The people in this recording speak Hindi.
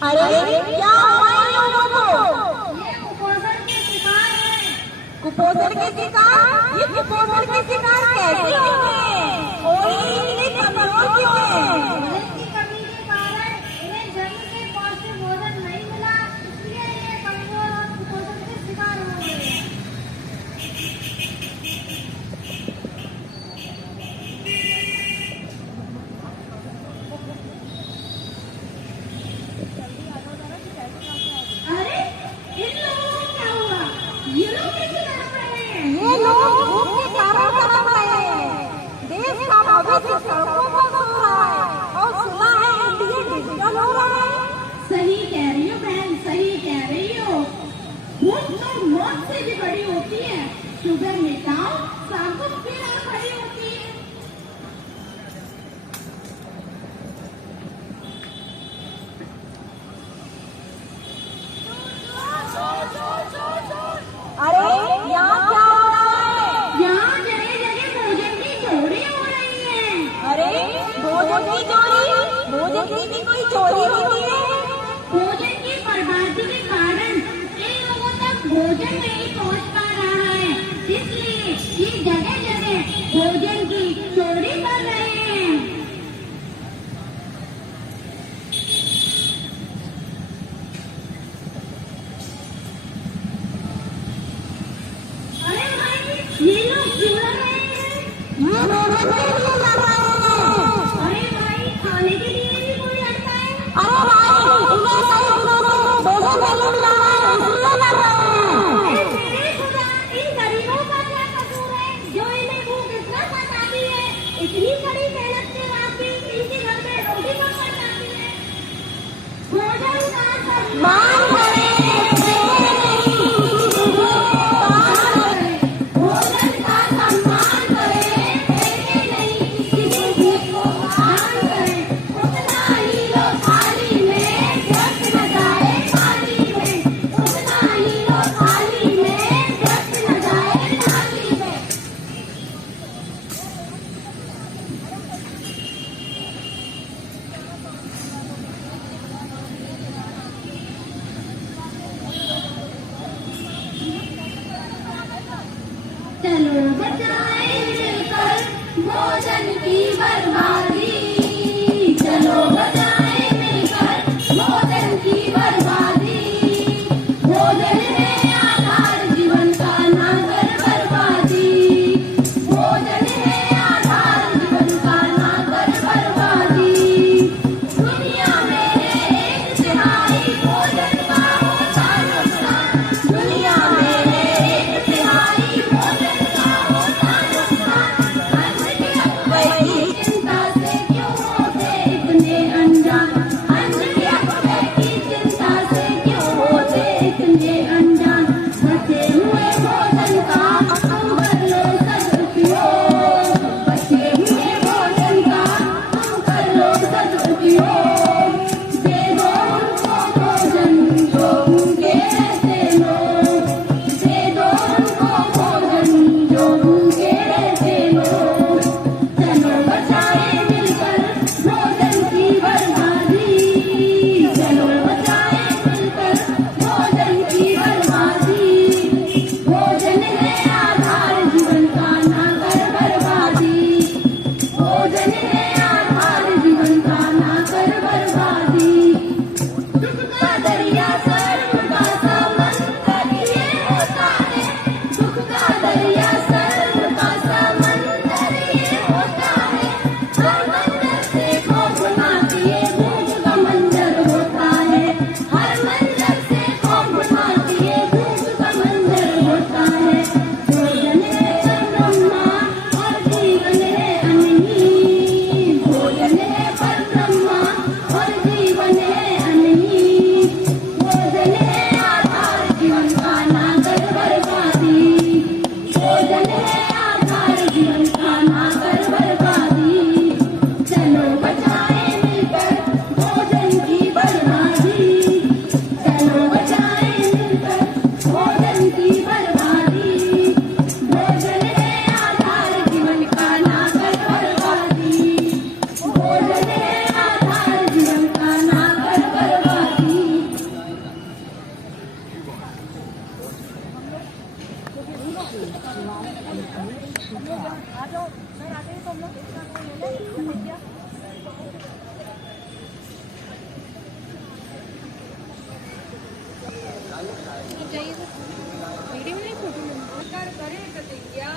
अरे क्या हुआ इन लोगों को? ये कुपोषण के शिकार हैं। कुपोषण के शिकार? ये कुपोषण के शिकार कैसे होंगे? और ये इतने कमजोर क्यों हैं? भोजन की कमी के कारण इन्हें जन्म से पौष्टिक भोजन नहीं मिला, इसलिए ये कमजोर और कुपोषण के शिकार हो गए हैं। अरे इन लोगों को क्या हुआ? ये लोग कैसे तड़प रहे हैं? ये लोग भूख के कारण तड़प रहे हैं। देश का भविष्य सड़कों पर सो रहा है और सुना है इंडिया डिजिटल हो रहा है। सही कह रही हो बहन, सही कह रही हो। भूख तो मौत से भी बड़ी होती है। शुगर मिटाओ, साबुत भी और बड़ी होती है। अरे यहाँ क्या हो रहा है? यहाँ जगह जगह भोजन की चोरी हो रही है। अरे भोजन की चोरी? भोजन की भी कोई चोरी होती है? भोजन की बर्बादी के कारण इन लोगों तक भोजन नहीं पहुँच पा रहा है, इसलिए ये जगह जगह भोजन की चोरी कर रहे हैं। अरे भाई, ये लोग क्यों लड़ रहे हैं? ये भोजन के लिए लड़ रहे हैं। अरे भाई, खाने के लिए भी कोई लड़ता है? अरे भाई इन्हें सही उन्होंने भोजन नहीं मिला है इसलिए लड़ रहे हैं। अरे मेरे खुदा, इन गरीबों का क्या कसूर है जो इन्हें भूख इतना सताती है? इतनी बड़ी मेहनत के बाद भी इनके घर में रोटी कम पड़ जाती है। भोजन का मान करें भोजन का सम्मान करें, फेंके नहीं किसी की भूख को बहाल करें। उतना ही लो थाली में, व्यर्थ न जाए थाली में। उतना ही लो थाली में, व्यर्थ न जाए थाली में। चलो बचाएं मिलकर भोजन की बर्बादी। चलो बचाएं मिलकर भोजन की बर्बादी। भोजन है आधार जीवन का, ना कर बर्बादी। भोजन है आधार जीवन का, ना कर बर्बादी। दुनिया में एक तिहाई भोजन का होता नुकसान। दुनिया में एक तिहाई भोजन का होता नुकसान। अन्न की अफवाह की चिंता से जाइए वीडियो में नहीं फोटो में सरकार करे प्रतिज्ञा